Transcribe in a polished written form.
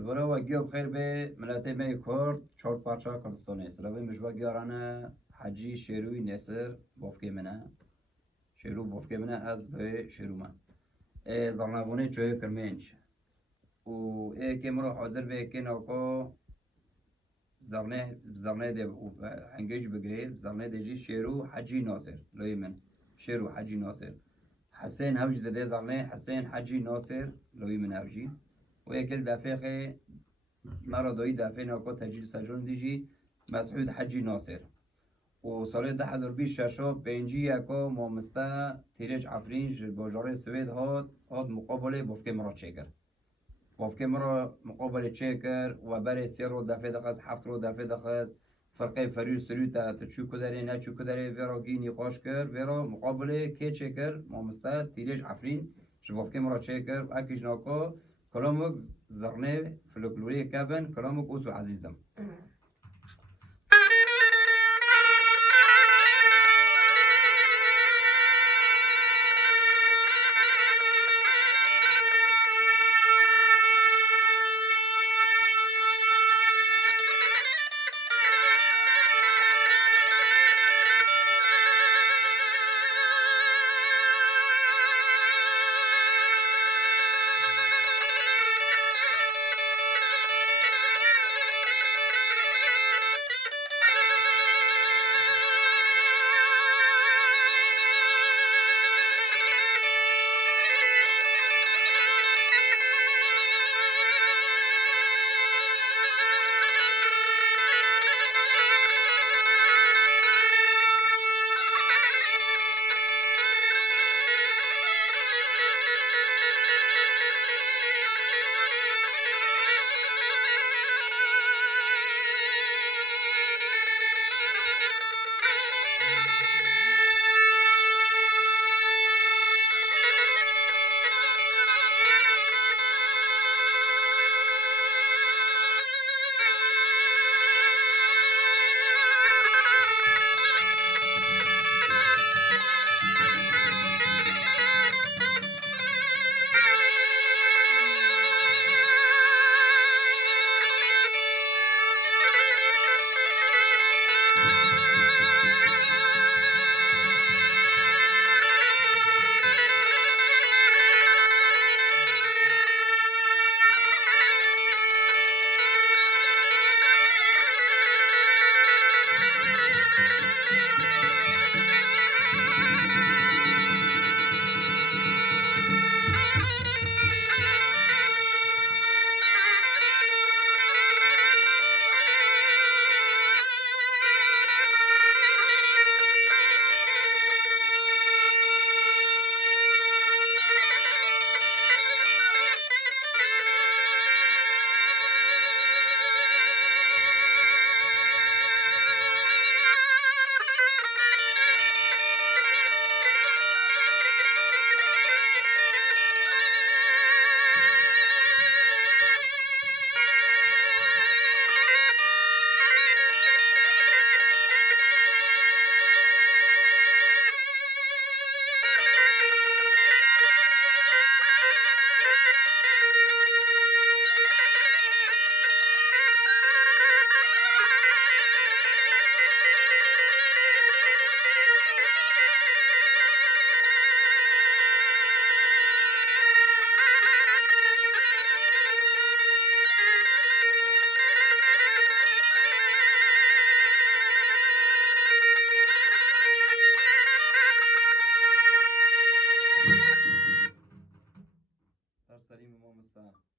برای وگی بخیر به ملت می کرد چهار پارچه کردستانه سلام مجوا گیارانه حجی شیروی نصر بافکی منه شیرو بافکی منه از دوی شیرو من زنابونه چوی کرمینش و که مرا حاضر به که ناکو زرنه ده هنگیج بگیره زرنه ده شیرو حجی ناصر لای من شیرو حجی ناصر حسین هوج ده زرنه حسین حجی ناصر لای من هوجی و یکل دفعه مرا دایی دفعه ناکو تجلیل سجون دیجی مسعود حجی ناصر و سال 2006 پنجی یکا مامسته تیرج عفرینج باجاره سوید هاد مقابله بافکه مرا چکر بافکه مرا مقابله چکر و برای 3 رو دفعه دخست 7 رو دفعه دخست فرقه فریر سلوتا تچو کدره نچو کدره ورا گی نقاش کر ورا مقابله که چکر مامسته تیرج عفرین بافکه مرا چکر و اکیش ناکو کلامک زرنه فلکلوری کبن کلامک اوسو عزیزدم سر سلیم امام مستعان